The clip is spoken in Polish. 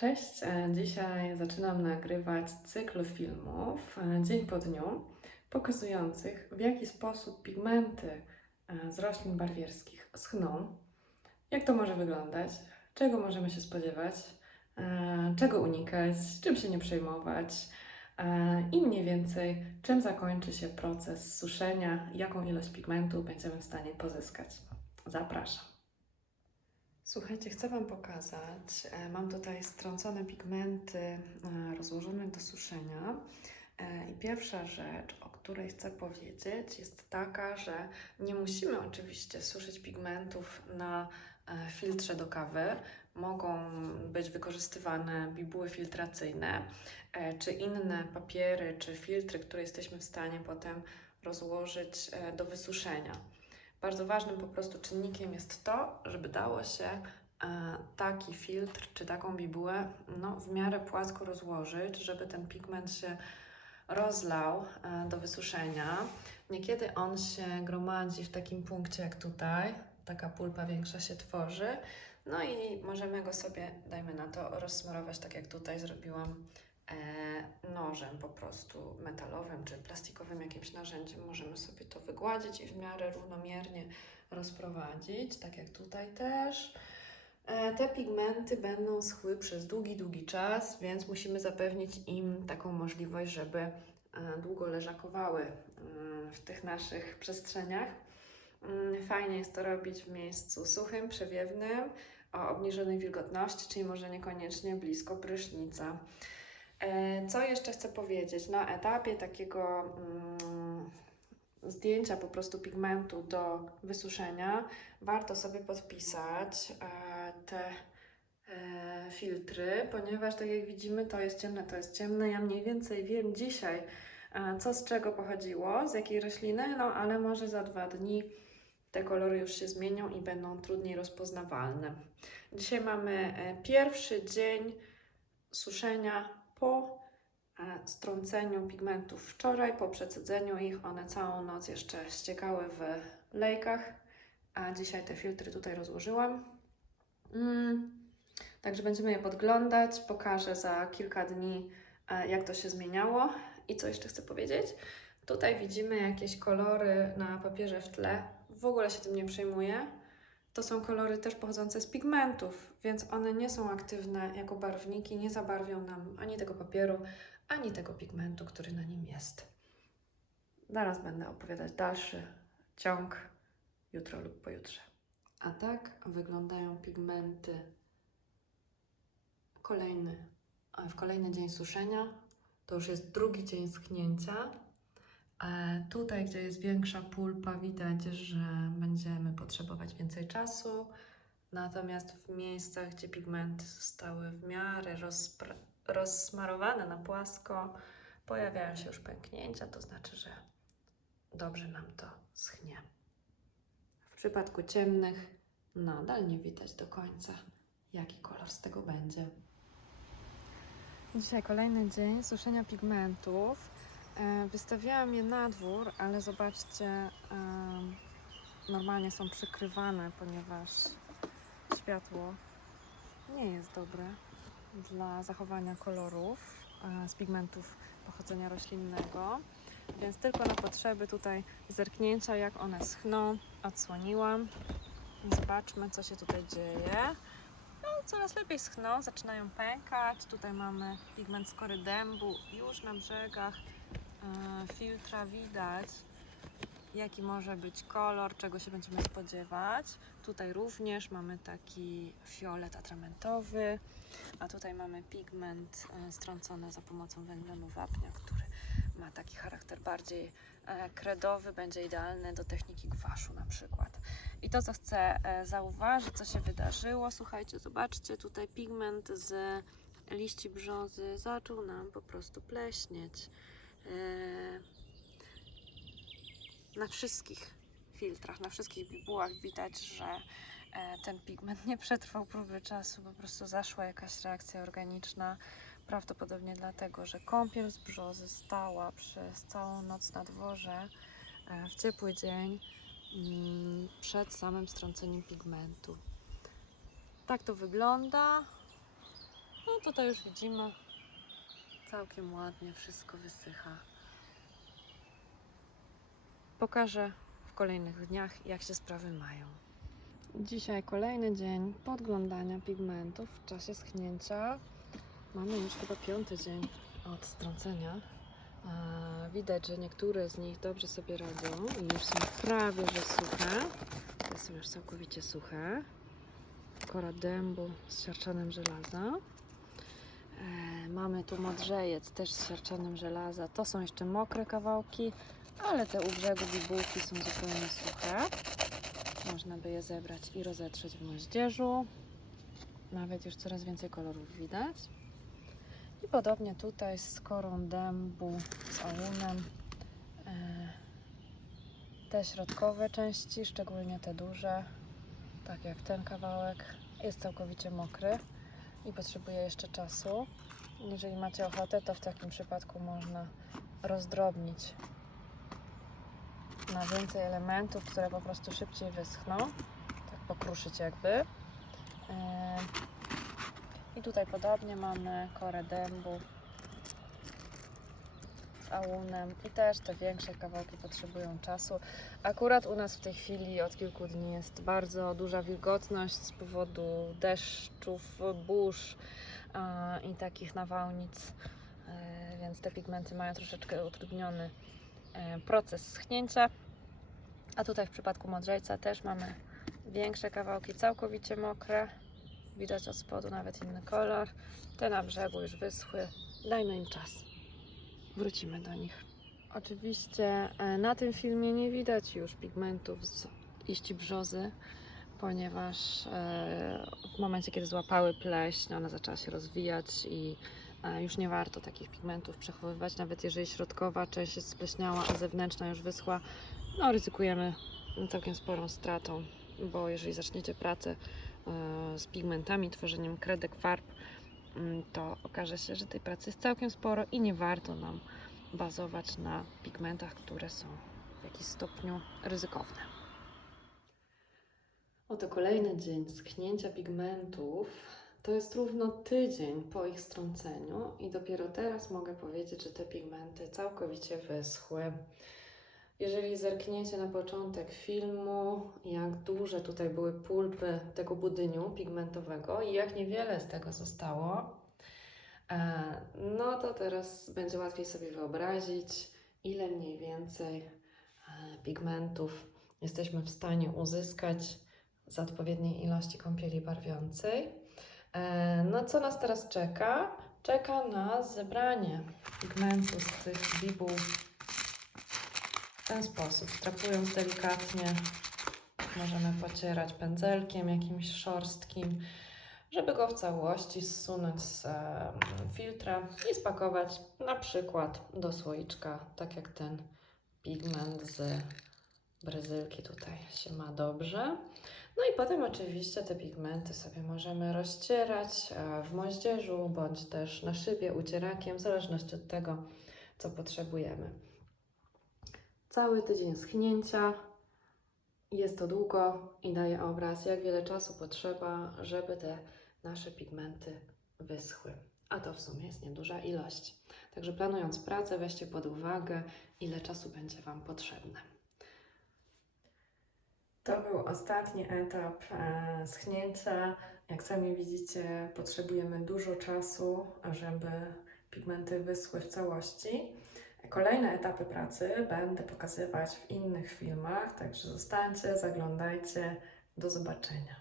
Cześć, e, dzisiaj zaczynam nagrywać cykl filmów e, dzień po dniu, pokazujących w jaki sposób pigmenty e, z roślin barwierskich schną, jak to może wyglądać, czego możemy się spodziewać, czego unikać, czym się nie przejmować? I mniej więcej czym zakończy się proces suszenia, jaką ilość pigmentu będziemy w stanie pozyskać. Zapraszam. Słuchajcie, chcę Wam pokazać. e, Mam tutaj strącone pigmenty e, rozłożone do suszenia. E, I pierwsza rzecz, o której chcę powiedzieć, jest taka, że nie musimy oczywiście suszyć pigmentów na filtrze do kawy. Mogą być wykorzystywane bibuły filtracyjne, czy inne papiery, czy filtry, które jesteśmy w stanie potem rozłożyć do wysuszenia. Bardzo ważnym po prostu czynnikiem jest to, żeby dało się e, taki filtr czy taką bibułę no, w miarę płasko rozłożyć, żeby ten pigment się rozlał e, do wysuszenia. Niekiedy on się gromadzi w takim punkcie jak tutaj, taka pulpa większa się tworzy. No i możemy go sobie, dajmy na to, rozsmarować tak jak tutaj zrobiłam nożem po prostu metalowym czy plastikowym jakimś narzędziem. Możemy sobie to wygładzić i w miarę równomiernie rozprowadzić, tak jak tutaj też. E, Te pigmenty będą schły przez długi, długi czas, więc musimy zapewnić im taką możliwość, żeby e, długo leżakowały mm, w tych naszych przestrzeniach. Mm, Fajnie jest to robić w miejscu suchym, przewiewnym, o obniżonej wilgotności, czyli może niekoniecznie blisko prysznica. E, Co jeszcze chcę powiedzieć? Na etapie takiego mm, zdjęcia po prostu pigmentu do wysuszenia warto sobie podpisać e, te e, filtry, ponieważ tak jak widzimy to jest ciemne, to jest ciemne. Ja mniej więcej wiem dzisiaj, co z czego pochodziło, z jakiej rośliny, no ale może za dwa dni te kolory już się zmienią i będą trudniej rozpoznawalne. Dzisiaj mamy pierwszy dzień suszenia po e, strąceniu pigmentów wczoraj, po przecedzeniu ich. One całą noc jeszcze ściekały w lejkach, a dzisiaj te filtry tutaj rozłożyłam. Mm. Także będziemy je podglądać. Pokażę za kilka dni, e, jak to się zmieniało. I co jeszcze chcę powiedzieć? Tutaj widzimy jakieś kolory na papierze w tle. W ogóle się tym nie przejmuję. To są kolory też pochodzące z pigmentów, więc one nie są aktywne jako barwniki, nie zabarwią nam ani tego papieru, ani tego pigmentu, który na nim jest. Zaraz będę opowiadać dalszy ciąg jutro lub pojutrze. A tak wyglądają pigmenty kolejny, w kolejny dzień suszenia. To już jest drugi dzień schnięcia. E, Tutaj, gdzie jest większa pulpa, widać, że będziemy potrzebować więcej czasu. Natomiast w miejscach, gdzie pigmenty zostały w miarę rozsmarowane na płasko, pojawiają się już pęknięcia, to znaczy, że dobrze nam to schnie. W przypadku ciemnych nadal nie widać do końca, jaki kolor z tego będzie. Dzisiaj kolejny dzień suszenia pigmentów. E, Wystawiałam je na dwór, ale zobaczcie, normalnie są przykrywane, ponieważ światło nie jest dobre dla zachowania kolorów e, z pigmentów pochodzenia roślinnego. Więc tylko na potrzeby tutaj zerknięcia, jak one schną, odsłoniłam. Zobaczmy, co się tutaj dzieje. No, coraz lepiej schną, zaczynają pękać. Tutaj mamy pigment skory dębu już na brzegach filtra widać, jaki może być kolor, czego się będziemy spodziewać. Tutaj również mamy taki fiolet atramentowy, a tutaj mamy pigment e, strącony za pomocą węglenu wapnia, który ma taki charakter bardziej e, kredowy, będzie idealny do techniki gwaszu na przykład. I to, co chcę e, zauważyć, co się wydarzyło, słuchajcie, zobaczcie, tutaj pigment z liści brzozy zaczął nam po prostu pleśnieć. E, Na wszystkich filtrach, na wszystkich bibułach widać, że e, ten pigment nie przetrwał próby czasu, po prostu zaszła jakaś reakcja organiczna. Prawdopodobnie dlatego, że kąpiel z brzozy stała przez całą noc na dworze e, w ciepły dzień mm, przed samym strąceniem pigmentu. Tak to wygląda. No tutaj już widzimy, całkiem ładnie wszystko wysycha. Pokażę w kolejnych dniach, jak się sprawy mają. Dzisiaj kolejny dzień podglądania pigmentów w czasie schnięcia. Mamy już chyba piąty dzień od strącenia. Widać, że niektóre z nich dobrze sobie radzą i już są prawie że suche. Te są już całkowicie suche. Kora dębu z siarczanem żelaza. E, mamy tu modrzejec też z siarczanem żelaza. To są jeszcze mokre kawałki, ale te u brzegu bibułki są zupełnie suche. Można by je zebrać i rozetrzeć w moździerzu. Nawet już coraz więcej kolorów widać. I podobnie tutaj z korą dębu, z ołunem. E, Te środkowe części, szczególnie te duże, tak jak ten kawałek, jest całkowicie mokry i potrzebuje jeszcze czasu. Jeżeli macie ochotę, to w takim przypadku można rozdrobnić na więcej elementów, które po prostu szybciej wyschną. Tak pokruszyć jakby. E, I tutaj podobnie mamy korę dębu z i też te większe kawałki potrzebują czasu. Akurat u nas w tej chwili od kilku dni jest bardzo duża wilgotność z powodu deszczów, burz i takich nawałnic, e, więc te pigmenty mają troszeczkę utrudniony e, proces schnięcia. A tutaj w przypadku modrzejca też mamy większe kawałki całkowicie mokre. Widać od spodu nawet inny kolor. Te na brzegu już wyschły. Dajmy im czas. Wrócimy do nich. Oczywiście e, na tym filmie nie widać już pigmentów z liści brzozy, ponieważ e, w momencie, kiedy złapały pleśń, ona zaczęła się rozwijać i e, już nie warto takich pigmentów przechowywać, nawet jeżeli środkowa część jest spleśniała, a zewnętrzna już wyschła, no ryzykujemy całkiem sporą stratą, bo jeżeli zaczniecie pracę z pigmentami, tworzeniem kredek, farb, to okaże się, że tej pracy jest całkiem sporo i nie warto nam bazować na pigmentach, które są w jakimś stopniu ryzykowne. Oto kolejny dzień schnięcia pigmentów. To jest równo tydzień po ich strąceniu i dopiero teraz mogę powiedzieć, że te pigmenty całkowicie wyschły. Jeżeli zerkniecie na początek filmu, jak duże tutaj były pulpy tego budyniu pigmentowego i jak niewiele z tego zostało, e, no to teraz będzie łatwiej sobie wyobrazić, ile mniej więcej e, pigmentów jesteśmy w stanie uzyskać z odpowiedniej ilości kąpieli barwiącej. E, No co nas teraz czeka? Czeka nas zebranie pigmentu z tych bibuł ten sposób. Strapując delikatnie, możemy pocierać pędzelkiem jakimś szorstkim, żeby go w całości zsunąć z filtra i spakować na przykład do słoiczka, tak jak ten pigment z brazylki tutaj się ma dobrze. No i potem oczywiście te pigmenty sobie możemy rozcierać e, w moździerzu bądź też na szybie ucierakiem, w zależności od tego, co potrzebujemy. Cały tydzień schnięcia. Jest to długo i daje obraz, jak wiele czasu potrzeba, żeby te nasze pigmenty wyschły. A to w sumie jest nieduża ilość. Także planując pracę, weźcie pod uwagę, ile czasu będzie Wam potrzebne. To był ostatni etap e, schnięcia. Jak sami widzicie, potrzebujemy dużo czasu, żeby pigmenty wyschły w całości. Kolejne etapy pracy będę pokazywać w innych filmach, także zostańcie, zaglądajcie. Do zobaczenia.